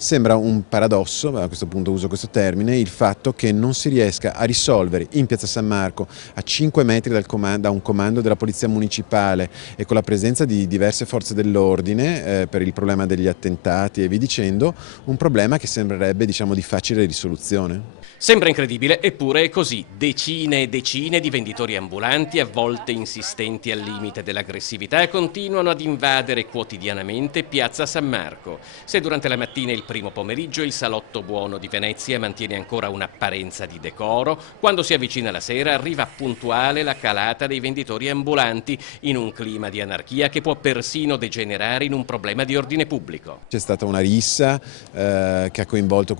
Sembra un paradosso, a questo punto uso questo termine, il fatto che non si riesca a risolvere in Piazza San Marco, a 5 metri da un comando della Polizia Municipale e con la presenza di diverse forze dell'ordine per il problema degli attentati e via dicendo, un problema che sembrerebbe, diciamo, di facile risoluzione. Sembra incredibile, eppure è così. Decine e decine di venditori ambulanti, a volte insistenti al limite dell'aggressività, continuano ad invadere quotidianamente Piazza San Marco. Se durante la mattina e il primo pomeriggio il salotto buono di Venezia mantiene ancora un'apparenza di decoro, quando si avvicina la sera arriva puntuale la calata dei venditori ambulanti, in un clima di anarchia che può persino degenerare in un problema di ordine pubblico. C'è stata una rissa che ha coinvolto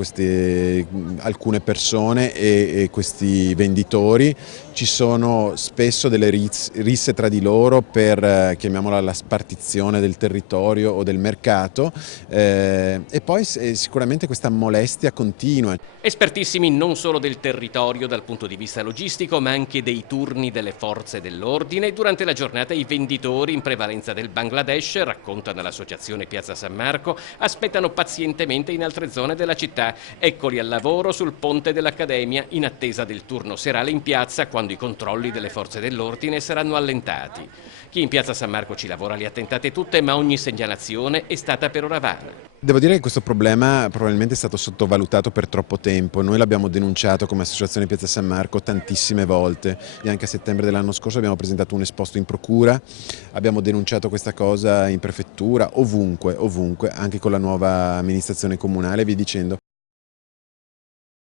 alcune persone e questi venditori. Ci sono spesso delle risse tra di loro per, chiamiamola, la spartizione del territorio o del mercato e poi sicuramente questa molestia continua. Espertissimi non solo del territorio dal punto di vista logistico, ma anche dei turni delle forze dell'ordine. Durante la giornata i venditori, in prevalenza del Bangladesh, raccontano all'associazione Piazza San Marco, aspettano pazientemente in altre zone della città. Eccoli al lavoro sul ponte dell'Accademia, in attesa del turno serale in piazza, quando i controlli delle forze dell'ordine saranno allentati. Chi in Piazza San Marco ci lavora li ha tentate tutte, ma ogni segnalazione è stata per ora vana. Devo dire che questo problema probabilmente è stato sottovalutato per troppo tempo. Noi l'abbiamo denunciato come Associazione Piazza San Marco tantissime volte e anche a settembre dell'anno scorso abbiamo presentato un esposto in procura, abbiamo denunciato questa cosa in prefettura, ovunque, anche con la nuova amministrazione comunale e via dicendo.